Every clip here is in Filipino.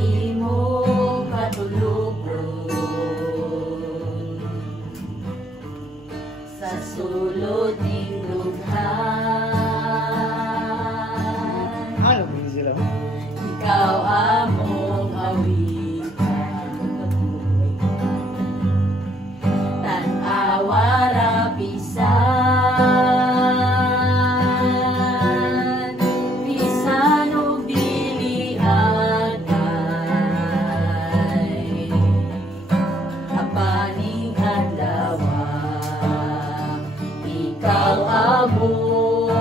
imong katulugon sa sulod ning lughan. Ano ba sila? Ikaw among awitan, tan-awa ra pisan, bisan og dili anay, apaning adlaw, ikaw among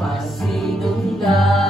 pasidunggan.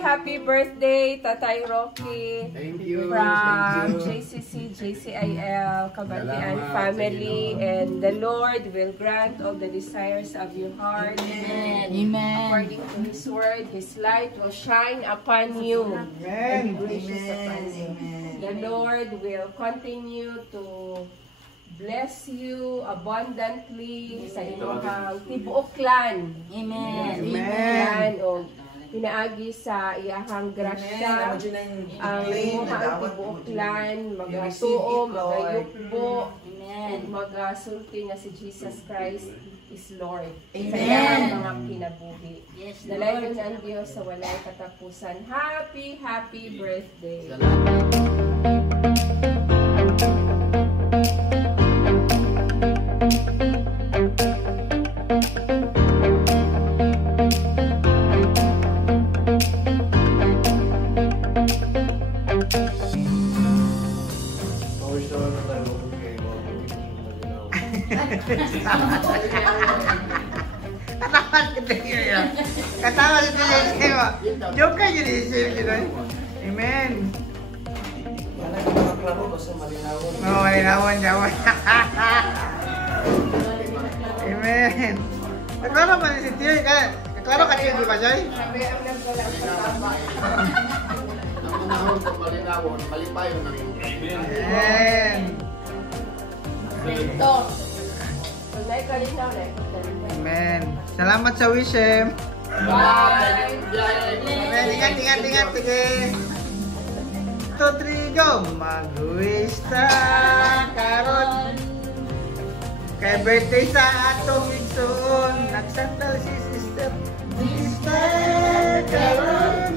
happy birthday, Tatay Rocky. Thank you. From Thank you. JCC, JCIL, Kabatian Salamat family. sa inyo. And the Lord will grant all the desires of your heart. Amen. Amen. According to His word, His light will shine upon you. Amen. And gracious upon you. The Lord will continue to bless you abundantly sa inyong tibuok clan. Amen. Clan o pinaagi sa iyahang grasya. Ang imuhang tibuok clan, magatuo, magayukbo, Amen. magasulti nga si Jesus Christ is Lord. Amen. Sa iyahang mga kinabuhi. Yes, Dalayan Lord. ang Diyos sa walay katapusan. Happy, happy birthday! Katawa kita yun. Katawa kita yun. Joke ka yun yun. Amen. Oh, malinawan niya. Amen. Naklaro pa ni si Tiyo. Naklaro ka niyo, di ba, Joy? Sabi ang nagdala sa tama. Ang unahon sa malinawon, malipayon na rin. Amen. Ito. Pag naikalinaw na, ikalinaw. Amen. Salamat sa wishem. Bye! Amen. Ingat. Sige. Rodrigo, mag-wish ta karon. Kay birthday sa atong igsoon, nagsantal si Sister karon.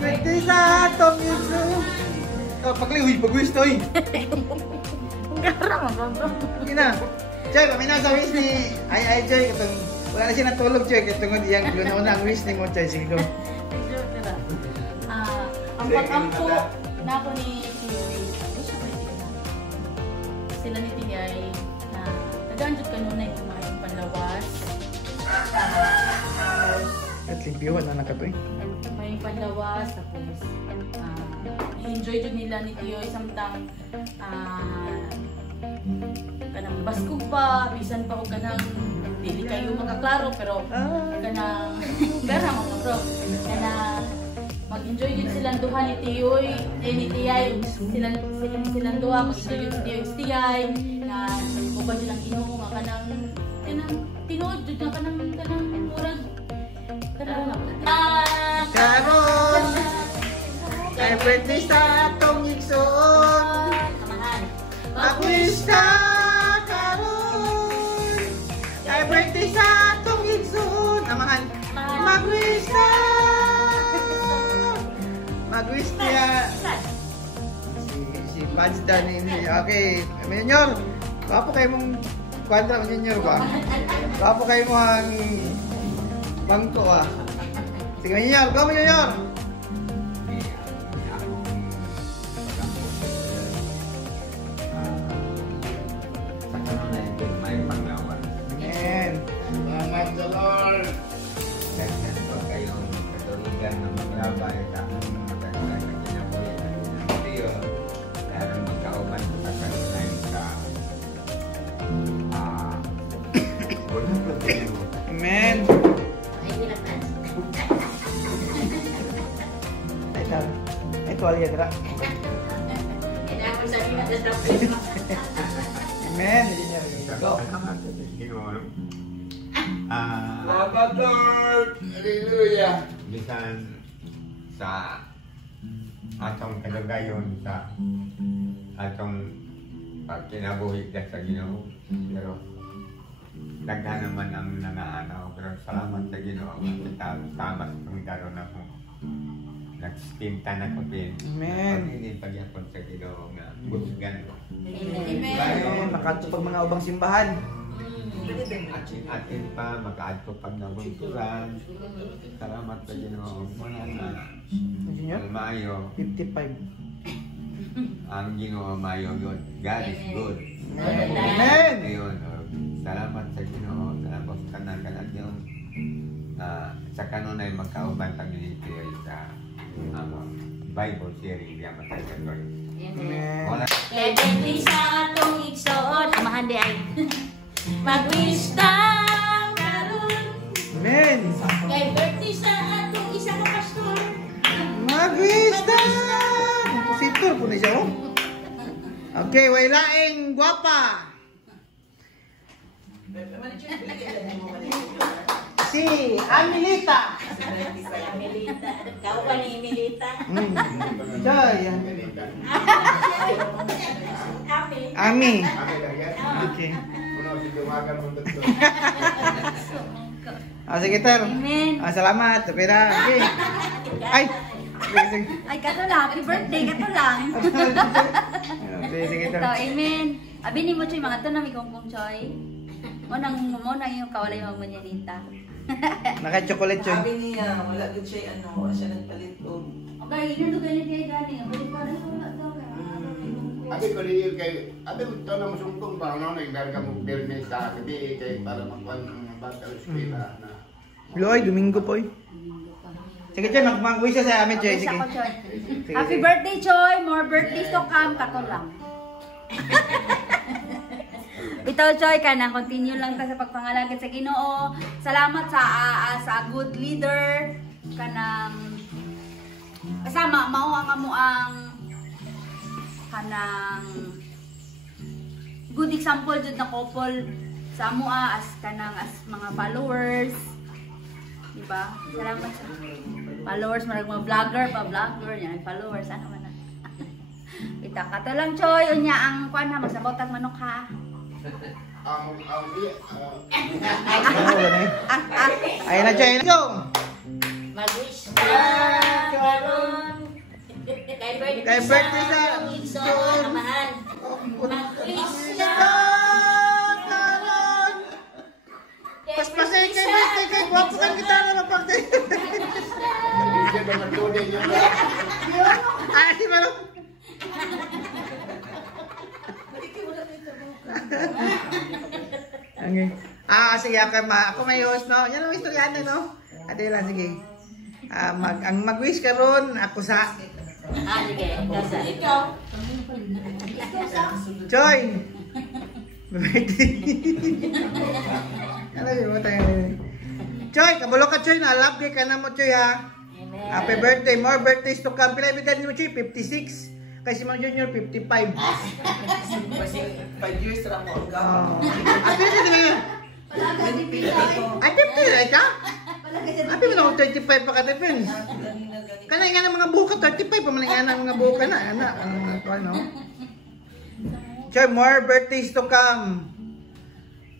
Birthday sa atong igsoon. Pagliwi, pag-wish to eh. Hindi na. Joy, paminaw sa wish ni Ay Joy. Wala na siya natulog, Joy. Katungod iyang luna ang wish ni mo, Joy. Sige ko. Ang pag-ampo na ako ni Tiyoy, sila ni Tiyay na nag-anjot ka nun na yung mga yung panlawas. At limpiyuhan na nakatoy. May panlawas, tapos i-enjoy dyan nila ni Tiyoy samtang kanang baskog pa, bisan pa o kanang dili kayo makaklaro pero kanang gara mga bro kanang mag-enjoy din silang duha ni Tiyoy ni Tiyay silang duha mag-enjoy din si Tiyoy si Tiyay na uban nilang Ginoo nga kanang tinuod jud nga kanang murag Karon! Kay birthday sa atong igsoon. Mag-wish ka karon. Kay birthday sa atong igsoon. Amahan. Mag-wish ka. Mag-wish niya. Si Pazda ni okay. Junior. Papo kayo mong kwadra mo Junior ba? Papo kayo mo ang bangko ah. Sige Junior. Go mo Junior. Amen. Salamat sa Lord. Dagdag pa kayong katurigan na maglabay sa aming matagdag na kinabuhi at kinabutiyo dahil magkauban sa kalunan sa bulan na tayo. Amen. Ito alya dra. Amen. Go. Salamat sa Panginoon. Salamat Lord. Hallelujah. Bisan sa atong kalagayon sa atong pagkinabuhi sa Ginoo, pero daghan naman ang nangaanaw, pero salamat sa Ginoo kita tama sa pangkaroon ako nagspinta na ko din. Amen. Pag-init pagyapon sa Ginoo nga busgan ko. Amen. Makatupag mga ubang simbahan. Atin pa makaadto pag nabunturan. Salamat sa Ginoo. Muna na Junior? Mayo 55. ang Ginoo mayo good. God is good. Amen. Ayun, salamat sa Ginoo. Salamat sa kanan yung sa kanunay magkauban kami kayo sa Bible sharing diya matay-matay. Amen. Wala. Kay birthday sa atong igsoon. Amahan di ay. Mag-wish ta karon. Amen. Kay birthday sa atong isa ka pastor. Mag-wish na! Kompositor po na siya, oh. Okay, wailaing guwapa. Si Amilita. Milita. Kau pa ni Milita. Joy. Ami. Okay. Sige, Ter. Amen. Salamat. Okay na. Okay. Ay. Sige. Ay, kato lang. Happy birthday, kato lang. Sige, Ter. Ito, amen. Abi ni mo, Choy, mga ito na may kongkong, Choy. Mo nang yung kawalay mo manyanita. Naka-chocolate, Choy. Sabi niya, wala din siya siya nagpalit o. Okay, yun doon ganyan kayo gani. Ang balik pa rin wala daw. Abi ko rin kay, abi ito na masumpong pa, no? Nagdarga mo birthday sa gabi kay para makuha ng bata o eskwela na. Loy, Domingo po, eh. Sige, Choy, mag-wish siya sa amin, Choy. Wish Sige. ako, Choy. Sige, Happy sige. birthday, Choy! More birthdays to come, kato lang. Ito, Choy, kanang continue lang ta sa pagpangalagad sa Ginoo. Salamat sa good leader kanang kasama mao ang amuang kanang good example jud na couple sa amua as mga followers. Diba? Salamat sa followers, marag mga vlogger yan, followers, ano man na. Kita ka to lang, Choy, unya ang kuan ha, magsabot ang manok ha. Ayan na, Choy. Go! Mag-wish ta karon. Kay birthday sa atong igsoon. Amahan. Mag-wish ta. Paspasay kay birthday kay guwapo kang gitara mapagday. Hindi ba magtuloy yun? Ay, si Maro. Okay. Sige, ako may host, no? Yan ang istorya no? Ate lang, sige. Ang mag-wish ka ron, ako sa... Sige. Kasi ikaw. Choy! Ano yun mo tayo? Choy, kabulo ka, Choy. Na-love ka na mo, Choy, ha? Happy birthday. More birthdays to come. Pila ibig mo, Choy? 56. Kasi mga junior, 55. Kasi 5 years lang mo ang gawin. Ate, ay, 50 ka? Ate, mo na akong 25 pa ka, Defense. Kanay nga ng mga buka, 35 pa man nga ng mga buka na. Ano? Choy, more birthdays to come.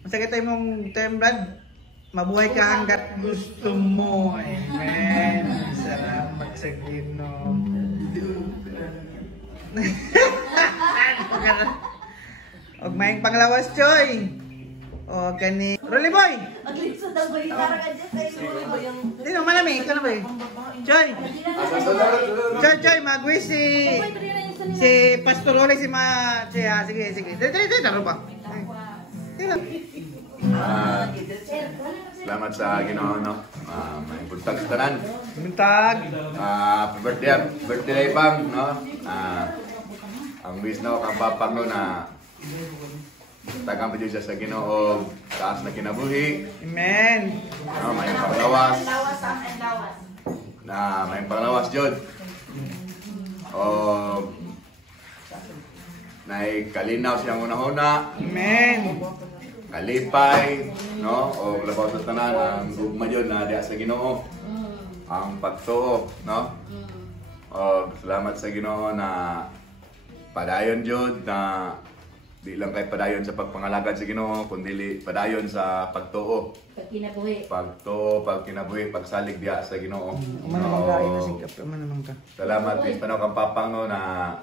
Masakit tayo mong term, Brad. Mabuhay ka hanggat gusto mo. Amen. Salamat sa Ginoo. Og mayang panglawas, Choy. O kani Rolly Boy. Dino malami ka na ba? Choy. Choy, mag-wish si Pastor Rolly si sige. Dito taro pa. Salamat sa Ginoo, no? May buntag sa tanan. Buntag. Birthday bang, no? Ang wish na kang papang no na tagang pa siya sa Ginoo, taas na kinabuhi. Amen. No, may panglawas. May panglawas jud. O nay kalinaw siyang una-una. Amen. Kalipay, no? O labaw sa tanan ang gugma jud na diha sa Ginoo. Ang pagtuo, no? O salamat sa Ginoo na padayon jud na di lang kay padayon sa pagpangalagad sa Ginoo, kundi padayon sa pagtuo. Pagkinabuhi. Pagtuo, pagkinabuhi, pagsalig diha sa Ginoo. Manamang na sigap naman ka. Salamat din panaw kang papang no na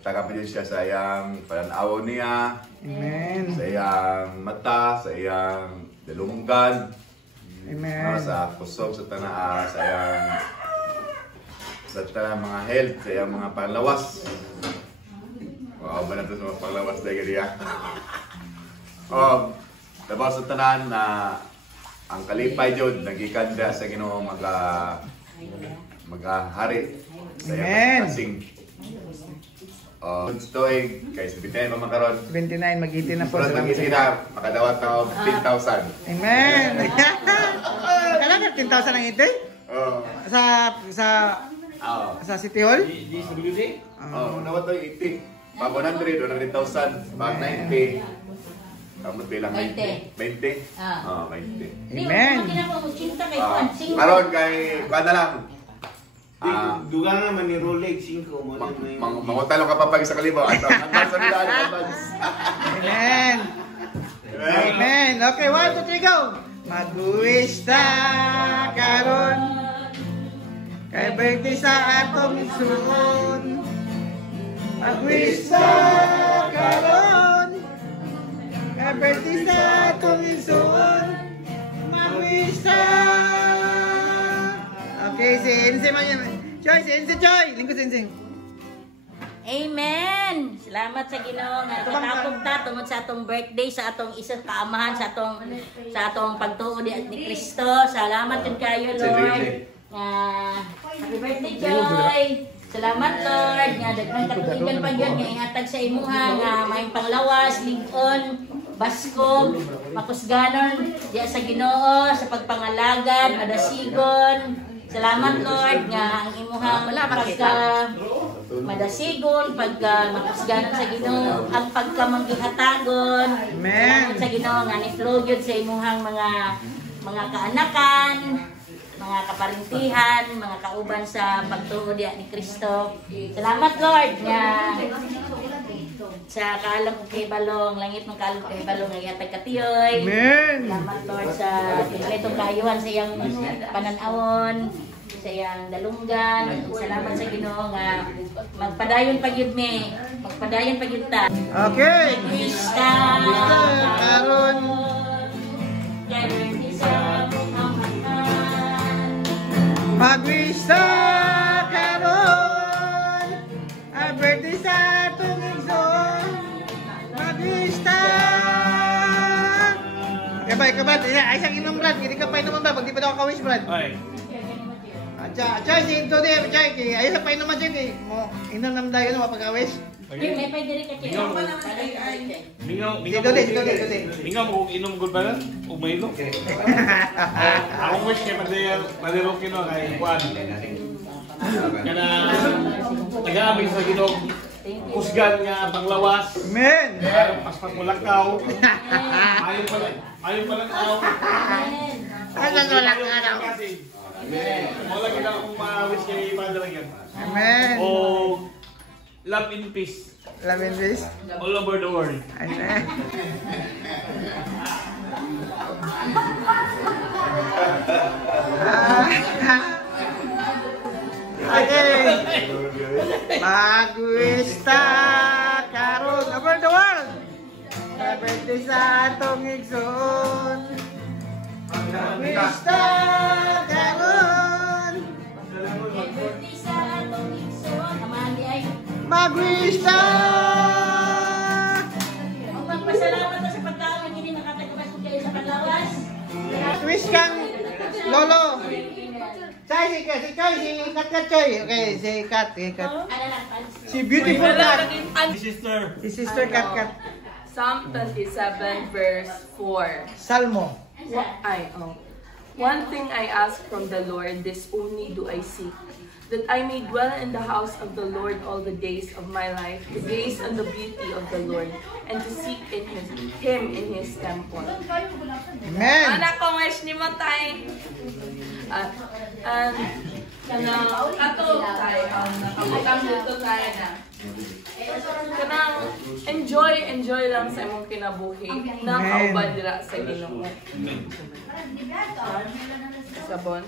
tagapin siya sa iyang pananaw niya. Amen. Sa iyang mata, sa iyang dalunggan. Amen. Sa kusog, sa tanaa, sa tanang mga health, sa iyang mga panglawas. Wow, ba na ito sa mga panglawas na ganyan. Labaw sa tanan na ang kalipay jud nagikan da sa Ginoo magahari sa Amen. kasing. Stoy kay 79 pa man karon. 29 mag-18 na po. Pag Salamat sa na makadawat na og 10,000. Amen. Kailan 15,000 ang ito? Oh. Sa City Hall? Nawat to 80. Pa 100 or 100,000, pa 90. Kamot bilang 20. 20? 20. Amen. Karon kay kuan na lang. Dugang naman ni Rolex 5 mo Mangutalo ka pa pag sa kalibo. Advance sa nila, advance. Amen. Amen. Okay, 1, 2, 3, go. Mag-uwista karon kay birthday sa atong isuon. Mag-uwista karon kay birthday sa atong isuon. Mag-uwista. Okay, si Ense man yan. Choy, si Ense, Choy. Lingkod si Ense. Amen. Salamat sa Ginoo nga katapog ta tungod sa atong birthday, sa atong isa kaamahan, sa atong pagtuo ni Kristo. Salamat jud kayo, Lord. Happy birthday, Joy. Salamat, Lord. Nga daghang katuigan pa gyud nga ihatag sa imuha nga maayong panglawas, ligon, baskog, makusganon diya sa Ginoo sa pagpangalagad, madasigon. Salamat, Lord, nga ang imuhang pagka madasigon, pagka makusganon sa Ginoo, ang pagka manggihatagon. Salamat sa Ginoo nga ni-flow yun sa imuhang mga kaanakan, mga kaparintihan, mga kauban sa pagtuo diya ni Kristo. Salamat, Lord, nga sa kaalam ko kay Balong, langit ng kaalam kay Balong, nga ihatag katiyoy. Amen. Salamat, Lord, sa kompletong kaayuhan sa iyang pananawon, sa iyang dalunggan. Salamat sa Ginoo nga magpadayon pa gyud mi, magpadayon pa gyud ta. Okay. Krista karon mag-wista karon ang birthday sa atong igsoon. Mag-wista. Kabay, ay isang inom, Brad. Hindi ka pa inuman ba? Pag di pa daw kawis, Brad. Ay. Choy, si Tony, Choy, ayos sa pa inuman dyan eh. Inom naman tayo na mapag-awis. May pwede rin kasi. Mingaw mo kung inom gud ba na? O may ilo? Akong wish kay Madero Kino kay Juan. Kana taga-amin sa Ginoo. Kusgan nga panglawas. Amen. Paspat mo lakaw. Ayon pa lakaw. Ayon pa lakaw. Wala kita akong ma-wish kay Father again. Amen. O love in peace. Love and peace. All over the world. Amen. Okay. Mag-wista karon over the world. Birthday sa atong igsoon. Mag-wista karon. Birthday sa atong igsoon. Amali ay Mag-wista. ang magpasalamat na sa pagkaon hindi nakatagabas ko kayo sa panlawas. Wish kang Lolo. Si Kat Choy. Okay, si Kat. Si beautiful Kat. Si Sister Kat. Psalm 27 verse 4. Salmo. One thing I ask from the Lord, this only do I seek, that I may dwell in the house of the Lord all the days of my life, to gaze on the beauty of the Lord, and to seek Him in His temple. Amen. Anak ko, wish ni mo tayo. Katulog tayo. Nakabutang dito tayo na. Kanang enjoy lang sa imong kinabuhi. Nakauban dira sa Ginoo. Sabon.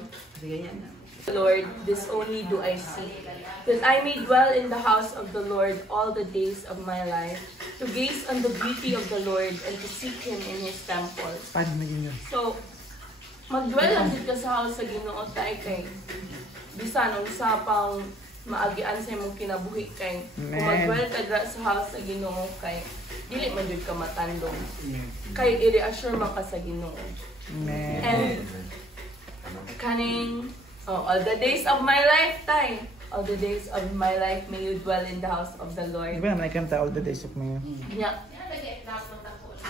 Lord, this only do I seek, that I may dwell in the house of the Lord all the days of my life, to gaze on the beauty of the Lord and to seek Him in His temple. Paano naging yun? So, mag-dwell lang dito sa house sa Ginoo tayo kay bisan ang usapang maagian sa imong kinabuhi kay kung Amen. mag-dwell ka dra sa house sa Ginoo kay dili man jud ka matandong. Kay i-reassure man ka sa Ginoo. Amen. And kaning all the days of my life, tay. All the days of my life may you dwell in the house of the Lord. Di ba naman ikanta all the days of my Yeah.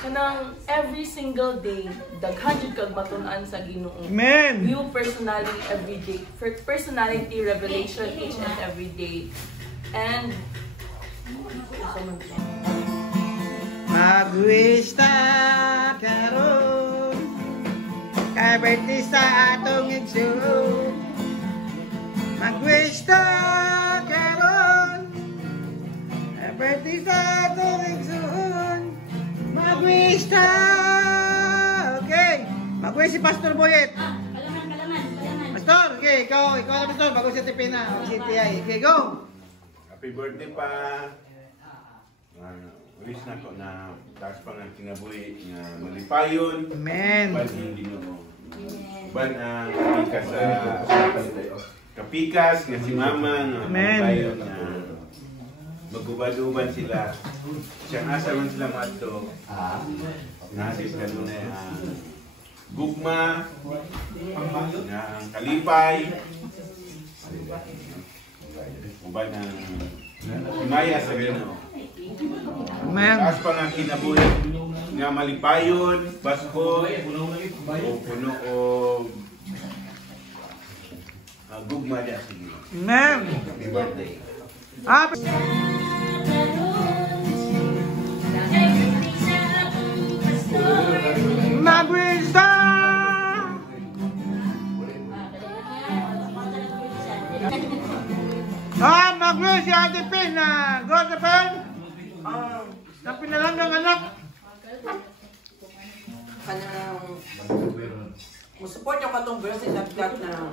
Kanang every single day, daghan jud kag matun-an sa Ginoo. Amen. You personally every day. For personality revelation each and every day. And Mag-wish ta karon kay birthday sa atong igsoon. Mag-wish ta karon kay birthday sa atong igsoon. Mag-wish ta. Okay. Mag-wish si Pastor Boyet. Kalaman. Pastor, okay, ikaw na Pastor, bago si Tipina, si TI. Okay, go. Happy birthday pa. Wish na ko na taas pa ng kinabuhi nga malipayon. Amen. Ban hindi Ginoo. Ban kapikas nga si Mama nga Amen. malipayon na magubad-ubad sila. Siyang asa man sila mato. Nasib kanunay gugma nga kalipay. Uban ng himaya sa Ginoo. Amen. Taas pa nga kinabuhi nga malipayon, basko, o puno o gugma niya sa Ginoo. Amen. Happy birthday. Happy Mag-wish ta. Mag-wish si Ate Pin na go to Pen. Na pinalangang anak. Kanang musupport yung katong verse in that na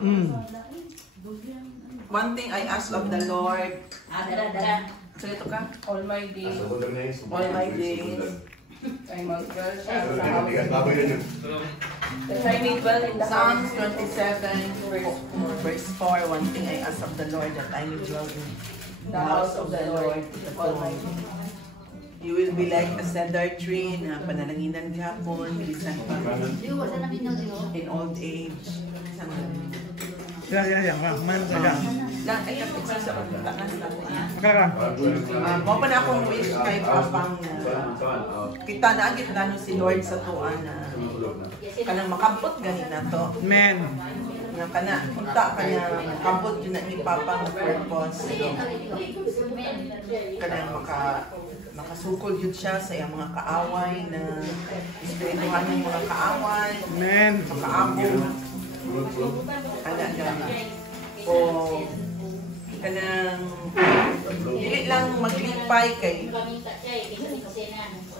one thing I ask of the Lord. Dara. So ito ka? all my days, All my days. I must dwell sa house. That I may dwell in the house. Psalms 27 verse 4. One thing I ask of the Lord that I may dwell in The house of the Lord all my days. You will be like a cedar tree na panalanginan gihapon, bilisan pa in old age. Ya. Man saja. Lang ay kapit sa pagtaas natin. Kaka. Mo pa na akong wish kay Papang kita na agit gano si Lord sa tuan na kanang makampot gani na to. Amen. Nga kana punta kanya makampot yun na ni Papang purpose. Kanang makasukol yun siya sa iyang mga kaaway na espirituhan ng mga kaaway. Amen. Makaabo. Ana gani. O kanang dili lang maglipay kay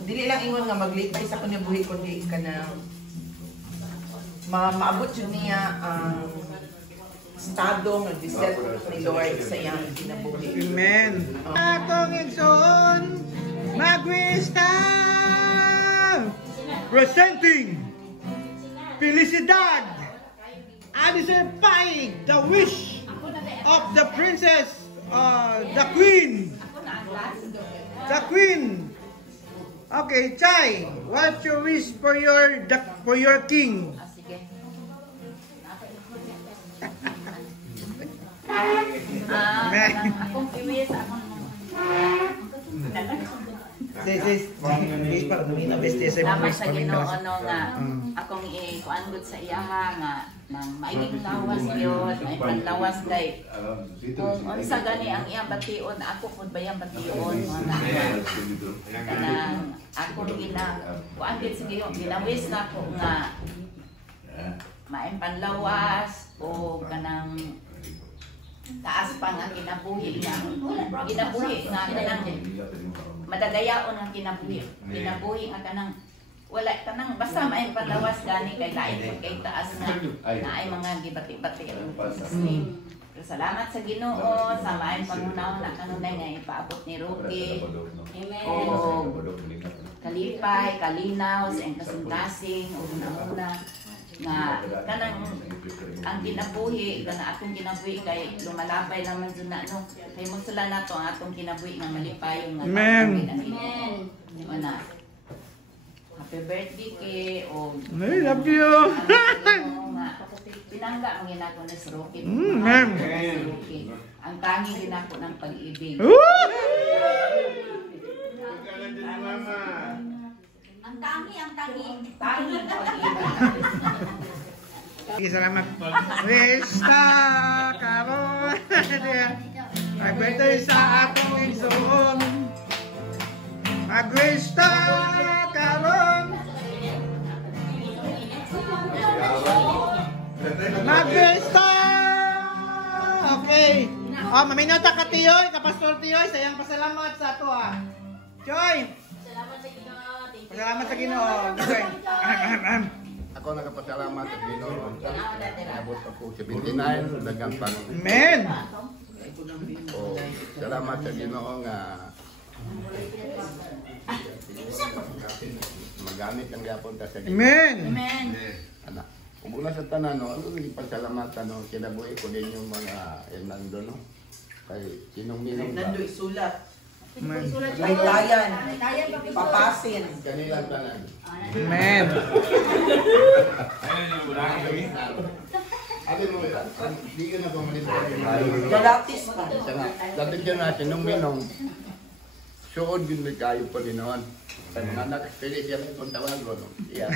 dili lang ingon nga maglipay sa kunya buhi kundi kanang maabot yun niya ang estado nga giset ni Lord sa iyang kinabuhi. Amen. Atong igsoon, mag-wish ta. Presenting Felicidad Addison Paig, the wish of the princess, the queen. The queen. Okay, Chai, what's your wish for your king? Akong iwis, Salamat sa Ginoo no nga akong ikuan sa iyaha nga nang maiging lawas yun, may panlawas kay kung unsa gani ang iyang bation, ako pud bayang bation mga kanang akong kuan gid sa Ginoo, ginawis na ko nga maayong panlawas o kanang taas pa nga kinabuhi nga kanang madagayaon ang kinabuhi nga kanang wala kanang basta maayong panlawas gani kay lain kay taas nga naay mga gibati-bati. Salamat sa Ginoo sa maayong pangunaw na kanunay nga ipaabot ni Rocky. Amen. O kalipay, kalinaw sa iyang kasing-kasing o una-una. nga kanang ang kinabuhi kana atong kinabuhi kay lumalabay naman dun na no kay mo sila nato ang atong kinabuhi nga malipayon nga Amen. Amen. Ana. Happy birthday kay o I love you. pinangga ang ginako ni Rocky. Amen. Ang tangi ginako ng pag-ibig. Ang tangi, ang tangi. Tangi ng pag-ibig. Sige, salamat. Krista karon. Ay birthday sa atong igsoon. Krista karon. Krista. Okay. Oh, maminota ka Tiyoy, ka Pastor Tiyoy, sayang pasalamat sa ato ah. Joy. Salamat sa Ginoo. Thank you. Pasalamat sa Ginoo. Okay. Ako nagpasalamat sa Ginoo. Abot ako 79 dagang Panginoon. Amen. Oh, salamat sa Ginoo nga magamit ang gapon ta sa Ginoo. Amen. Amen. Ana, kung mula sa tanan no, ano yung pagsalamatan no, kinabuhi ko din yung mga Hernando no. Kay sinong minong ba? Nando isulat. Amen. Laylayan. Papasin. Kanilang tanan. Amen. Abi mo ito, di ka na pumalito. Galatis pa. Dati dyan na sinong minong suod din may kayo pa din naman. Sa mga anak, pili siya may kung tawag ko. Iya.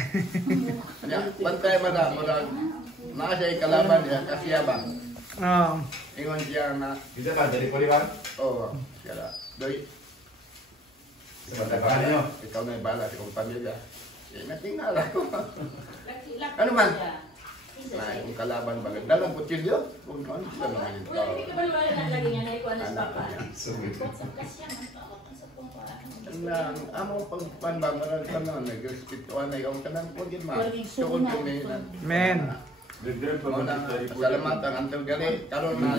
Kanya, pantay mo na, naa siya ikalaban niya, kasiya ba? Oh. Ingon siya na, Bisa ba? Dari Poliban? oo, siya na, doy, Sa pagkakaan nyo? ikaw na ibala sa kong pamilya. Eh, natingala ko. Ano man? Na, yung kalaban ba? Dalang kutsilyo? Kung ano, siya naman ito. Hindi ka ba naman lagi nga na ikuha na sa papa? Na amo pagpanbang maral ka na nag-respectuan na ikaw kanang po din ma. Tuon ko na. Amen. Salamatan antel gali karon na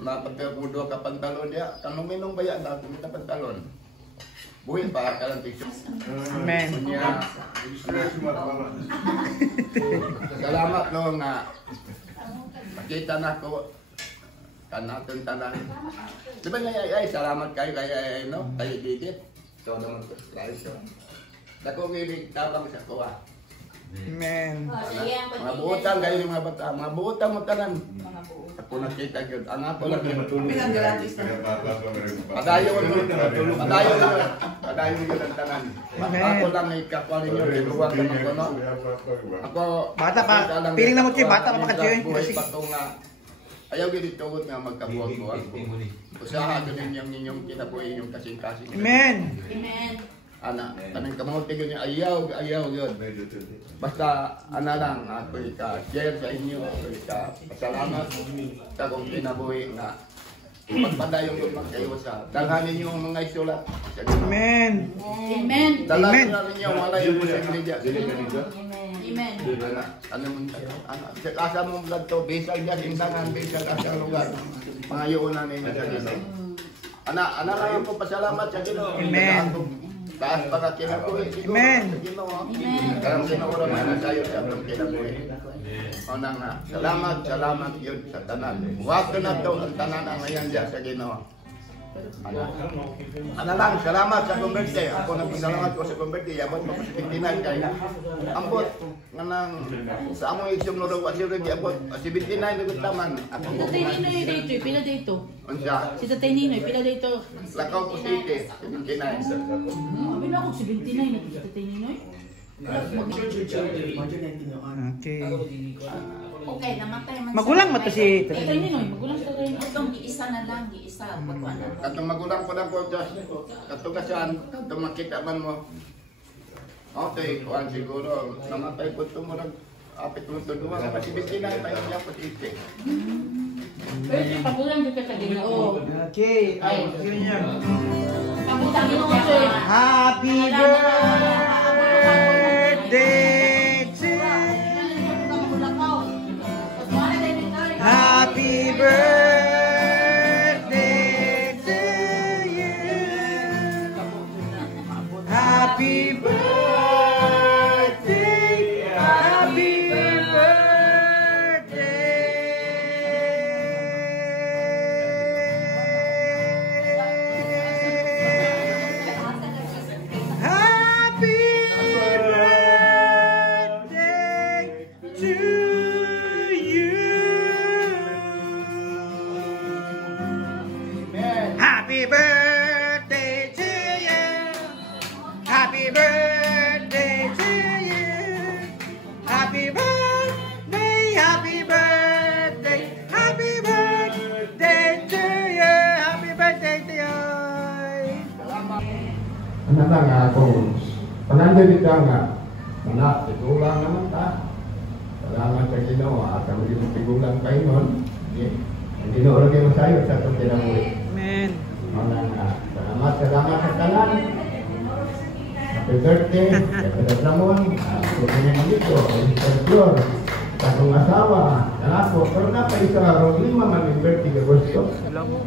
napagka ko do ka pantalon dia kanong minong baya na kumita pantalon. Buhin pa kalang picture. Amen. Nya salamat no nga makita na ko kanaton tanan. Di ba ay salamat kayo kay no kay Didit. So naman ko slide. Dako ngilig tabang sa kuha. Amen. Mga buotang kayo mga bata, mga buotang mo tanan. Ako nakita gyud ang ako lang Bilang galatis na. padayon gyud ang tanan. Ako lang ay kapwa ninyo tinuwag ka man kono. Ako Bata pa. Piling na mo kay bata pa makajoy. Buhay pa to nga ayaw gid tugot nga magkabuhat-buhat. Usaha gid ninyong kinabuhi inyong kasing-kasing. Amen. Amen. Ana, kanang kamote gyud niya ayaw gyud. Basta ana lang ako ika-share sa inyo, ako ika-pasalamat sa kong kinabuhi nga magpadayon ko kayo sa dalhan ninyo ang mga isulat. Amen. Amen. Dalhan Amen. ninyo ang mga yung sa media. Amen. Ano mo sa kasa mo vlog to bisag diyan intangan bisag sa lugar. Mga yuunan ninyo sa Ginoo. Ana lang ako pasalamat sa Ginoo. Amen. Taas pa ka kinabuhi siguro. Amen. Sa Ginoo. Karang Ginoo naman na sayo sa atong kinabuhi. Una nga, salamat yun sa tanan. Huwag na to ang tanan ang ngayon dyan sa Ginoo. Ano lang, salamat sa akong birthday. Ako nagpasalamat ko sa akong birthday. Abot mo sa 59 kay ambot nga nang sa among isyong nurog at sirog abot 79 nagod taman. Ako Si Tatay Ninoy dito, pila dito. unsa Si Tatay Ninoy, pila dito. lakaw ko city 79. Abi na ako 79 na si Tatay Ninoy. Okay. Okay, namatay man. Magulang mo to si Tatay Ninoy, magulang sa Tatay Ninoy. Itong giisa na lang, giisa. Pagkuhan na. Katong magulang ko lang ko Diyos. Katong kasaan, katong makita man mo. Okay, kuhan siguro. Namatay po ito mo nag apit mo ito duwa. Kasi 79 tayo niya po city. Pero pagulang dito sa Ginoo. Okay. Ay, yun yan. Pagulang dito sa Happy birthday to Happy birthday to you. Happy birthday. Happy birthday. Ano na nga kung panandalit nga, anak, tigulang naman ta. Salamat sa Ginoo at ang iyong tigulang kayo nun. Ang Ginoo rin mo sa'yo sa itong kinabuhi. Amen. Salamat sa tanan. Happy birthday, Kapatid Ramon, Kuya Manito, Mr. Flor, sa kong asawa, anak ko, pero na pa isa araw, 5 man birthday ka gusto. Salamat.